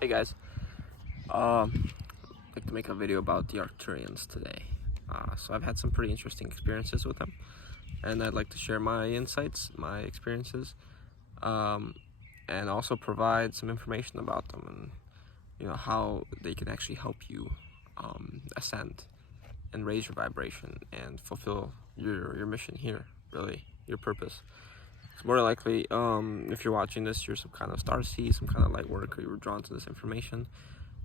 Hey guys, I'd like to make a video about the Arcturians today. So I've had some pretty interesting experiences with them, and I'd like to share my insights, my experiences, and also provide some information about them and how they can actually help you ascend and raise your vibration and fulfill your mission here, really, your purpose. It's more likely, if you're watching this, you're some kind of starseed, some kind of light worker, you were drawn to this information.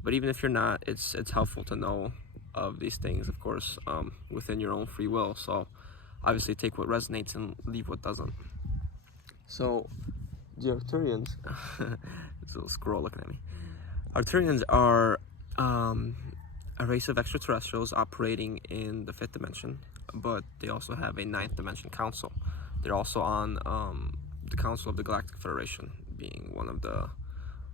But even if you're not, it's helpful to know of these things, of course, within your own free will. So obviously take what resonates and leave what doesn't. So the Arcturians, it's a little squirrel looking at me. Arcturians are a race of extraterrestrials operating in the fifth dimension, but they also have a ninth dimension council. They're also on the Council of the Galactic Federation, being one of the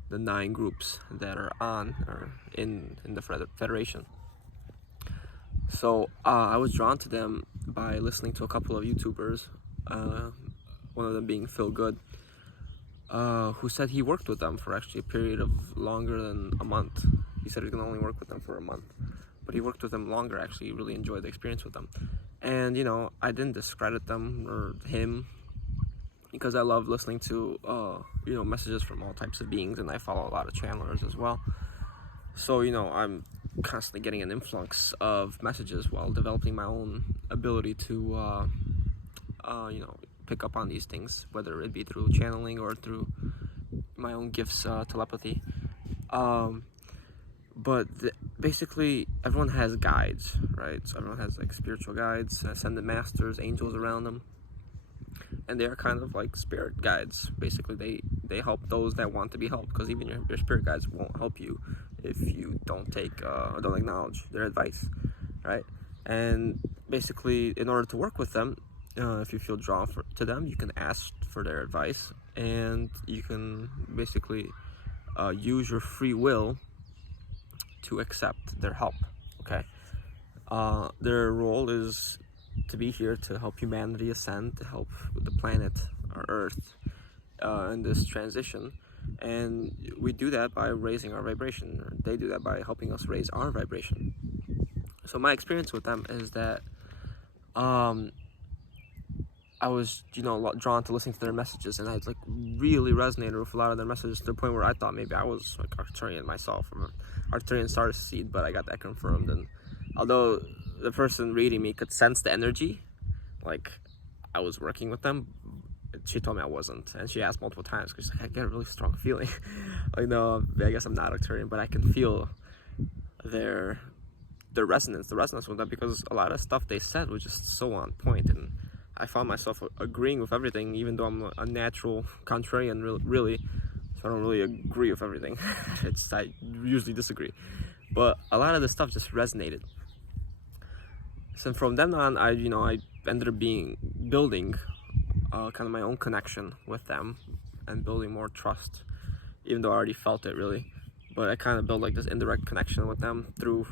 9 groups that are on or in the Federation. So I was drawn to them by listening to a couple of YouTubers, one of them being Phil Good, who said he worked with them for actually a period of longer than a month. He said he can only work with them for a month, but he worked with them longer. Actually, he really enjoyed the experience with them. And I didn't discredit them or him, because I love listening to messages from all types of beings, and I follow a lot of channelers as well. So I'm constantly getting an influx of messages while developing my own ability to pick up on these things, whether it be through channeling or through my own gifts, telepathy. But basically everyone has guides, right? So everyone has like spiritual guides, ascended masters, angels around them, and they are kind of like spirit guides. Basically they help those that want to be helped, because even your spirit guides won't help you if you don't don't acknowledge their advice, right? And basically, in order to work with them, if you feel drawn to them, you can ask for their advice, and you can basically use your free will to accept their help. Okay, their role is to be here to help humanity ascend, to help the planet, our Earth, in this transition. And we do that by raising our vibration, or they do that by helping us raise our vibration. So my experience with them is that I was drawn to listening to their messages, and I like really resonated with a lot of their messages, to the point where I thought maybe I was like Arcturian myself, or Arcturian star seed. But I got that confirmed, and although the person reading me could sense the energy, like I was working with them, she told me I wasn't, and she asked multiple times, because she's like, I get a really strong feeling. Like, no, I guess I'm not Arcturian, but I can feel their resonance with them, because a lot of stuff they said was just so on point, and I found myself agreeing with everything, even though I'm a natural contrarian, really. So I don't really agree with everything. I usually disagree, but a lot of the stuff just resonated. So from then on, I ended up building kind of my own connection with them, and building more trust, even though I already felt it, really. But I kind of built like this indirect connection with them through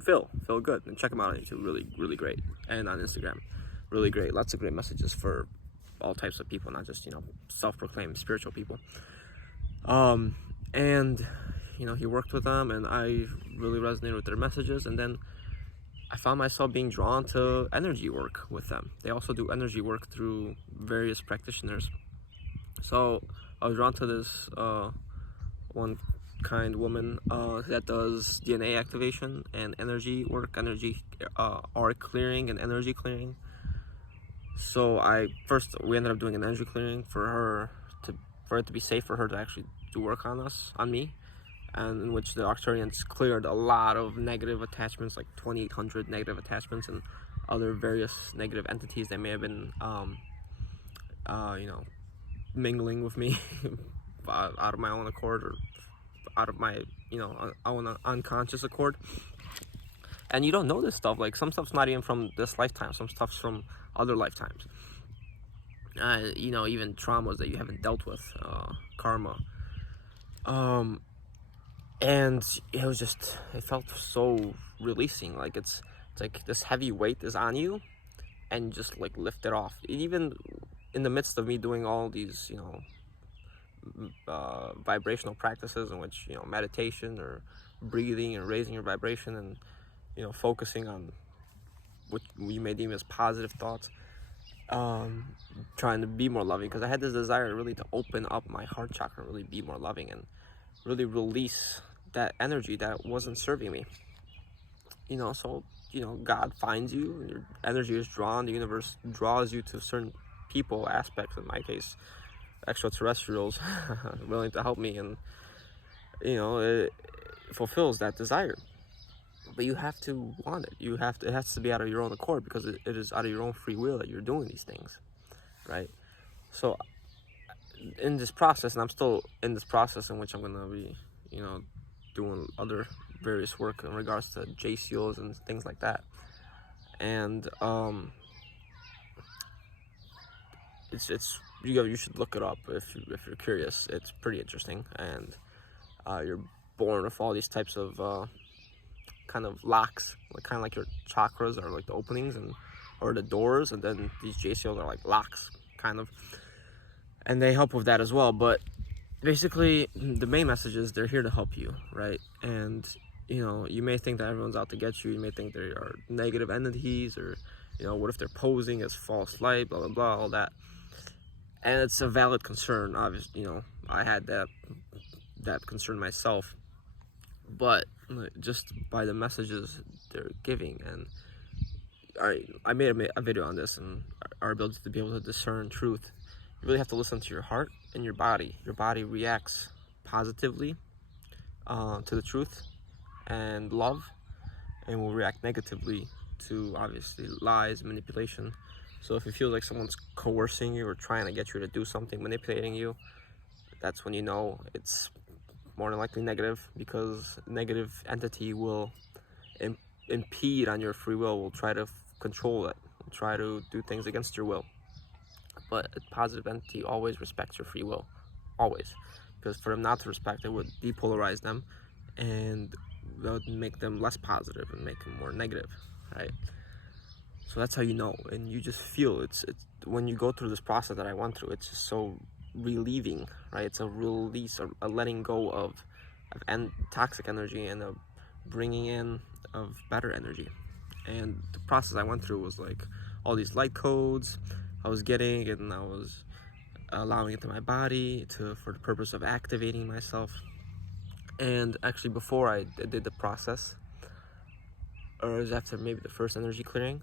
Phil Good, and check him out on YouTube. Really great, and on Instagram, really great. Lots of great messages for all types of people, not just self-proclaimed spiritual people. And he worked with them, and I really resonated with their messages. And then I found myself being drawn to energy work with them. They also do energy work through various practitioners. So I was drawn to this one kind woman that does DNA activation and energy work, aura clearing and energy clearing. So we ended up doing an energy clearing for it to be safe for her to actually do work on me, and in which the Arcturians cleared a lot of negative attachments, like 2,800 negative attachments, and other various negative entities that may have been mingling with me out of my own accord, or out of my own unconscious accord. And you don't know this stuff. Like, some stuff's not even from this lifetime, some stuff's from other lifetimes, even traumas that you haven't dealt with, karma. And it felt so releasing. Like it's like this heavy weight is on you, and just like lift it off. Even in the midst of me doing all these vibrational practices in which, you know, meditation or breathing and raising your vibration, and, you know, focusing on what you may deem as positive thoughts, trying to be more loving, because I had this desire really to open up my heart chakra, really be more loving, and really release that energy that wasn't serving me. You know, so, you know, God finds you, your energy is drawn, the universe draws you to certain people, aspects, in my case, extraterrestrials, willing to help me, and, you know, it fulfills that desire. But you have to want it. It has to be out of your own accord, because it is out of your own free will that you're doing these things, right? So in this process, and I'm still in this process in which I'm gonna be, you know, doing other various work in regards to JCOs and things like that. And it's you should look it up if you're curious. It's pretty interesting, and you're born with all these types of kind of locks, like kind of like your chakras are like the openings or the doors, and then these JCOs are like locks, kind of, and they help with that as well. But basically, the main message is they're here to help you, right? And, you know, you may think that everyone's out to get you. You may think they are negative entities, or, you know, what if they're posing as false light, blah, blah, blah, all that. And it's a valid concern, obviously. You know, I had that concern myself. But just by the messages they're giving, and I made a video on this, and our ability to be able to discern truth. You really have to listen to your heart and your body. Your body reacts positively to the truth and love, and will react negatively to, obviously, lies, manipulation. So if you feel like someone's coercing you or trying to get you to do something, manipulating you, that's when you know it's more than likely negative, because negative entity will impede on your free will try to control it, will try to do things against your will. But a positive entity always respects your free will, always, because for them not to respect it would depolarize them, and that would make them less positive and make them more negative, right? So that's how you know, and you just feel it's when you go through this process that I went through, it's just so relieving, right? It's a release, a letting go of toxic energy, and a bringing in of better energy. And the process I went through was like all these light codes I was getting, and I was allowing it to my body for the purpose of activating myself. And actually, before I did the process, or it was after maybe the first energy clearing,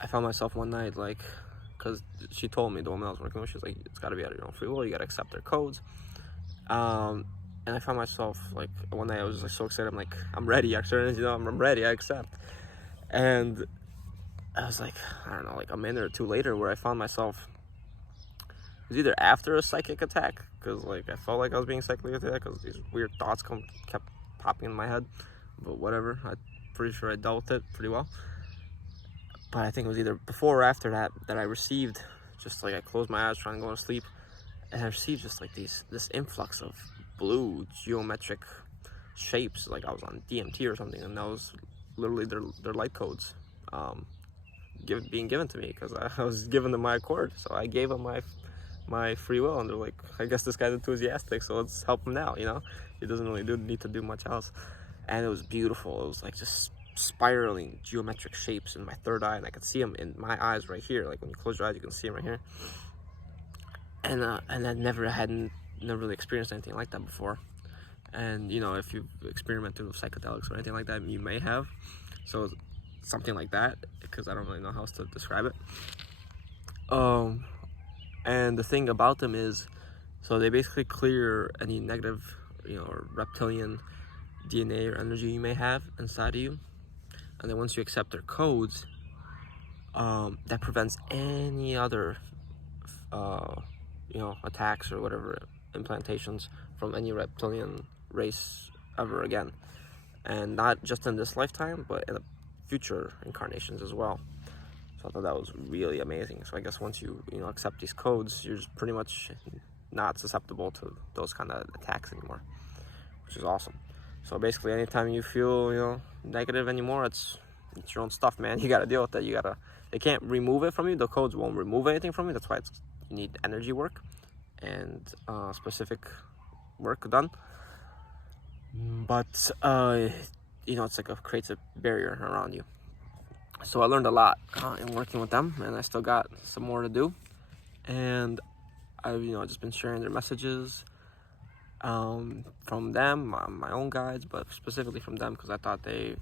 I found myself one night, like, because she told me, the woman I was working with, she was like, it's got to be out of your own free will, you got to accept their codes. And I found myself, like, one night I was just like so excited, I'm like, I'm ready, Arcturians, you know, I'm ready, I accept. And I was like, I don't know, like a minute or two later, where I found myself, it was either after a psychic attack, because like I felt like I was being psychically attacked, because these weird thoughts kept popping in my head, but whatever, I'm pretty sure I dealt with it pretty well. But I think it was either before or after that I received, just like I closed my eyes trying to go to sleep, and I received just like this influx of blue geometric shapes, like I was on DMT or something, and that was literally their light codes being given to me, because I was given them my accord. So I gave them my free will, and they're like, I guess this guy's enthusiastic, so let's help him now, you know? He doesn't really need to do much else. And it was beautiful. It was like just spiraling geometric shapes in my third eye, and I could see them in my eyes right here. Like when you close your eyes, you can see them right here. And I never really experienced anything like that before. And you know, if you've experimented with psychedelics or anything like that, you may have. So something like that, because I don't really know how else to describe it. And the thing about them is, so they basically clear any negative, you know, or reptilian DNA or energy you may have inside of you. And then once you accept their codes, that prevents any other, you know, attacks or whatever, implantations from any reptilian race ever again. And not just in this lifetime, but in the future incarnations as well. So I thought that was really amazing. So I guess once you accept these codes, you're just pretty much not susceptible to those kind of attacks anymore, which is awesome. So basically, anytime you feel, you know, negative anymore, it's your own stuff, man. You got to deal with it. They can't remove it from you. The codes won't remove anything from you. That's why you need energy work. and specific work done. But it's like creates a barrier around you. So I learned a lot in working with them, and I still got some more to do. And I've just been sharing their messages from them, my own guides, but specifically from them because I thought they've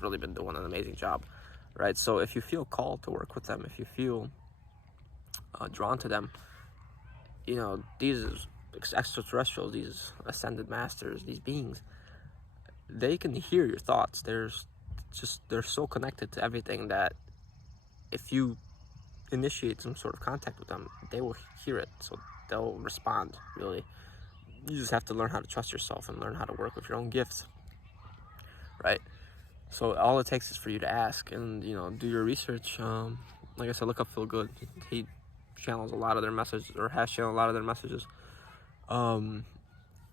really been doing an amazing job, right? So if you feel called to work with them, if you feel drawn to them, these extraterrestrials, these ascended masters, these beings, they can hear your thoughts. They're so connected to everything that if you initiate some sort of contact with them, they will hear it, so they'll respond. Really, you just have to learn how to trust yourself and learn how to work with your own gifts, right? So all it takes is for you to ask and do your research. Like I said, look up Feel Good. He channels a lot of their messages, or has channeled a lot of their messages, and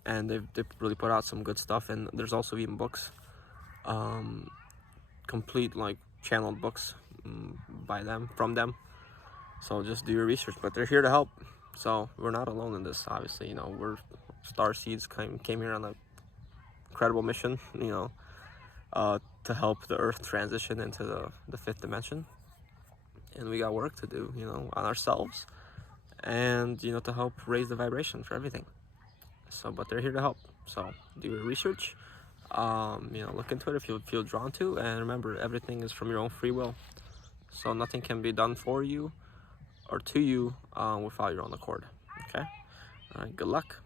they've really put out some good stuff. And there's also even books, complete like channeled books from them. So just do your research, but they're here to help. So we're not alone in this. Obviously, we're Star Seeds came here on an incredible mission, to help the Earth transition into the fifth dimension. And we got work to do, on ourselves, and to help raise the vibration for everything. So, but they're here to help. So do your research. Look into it if you feel drawn to, and remember, everything is from your own free will. So nothing can be done for you or to you without your own accord. Okay. All right. Good luck.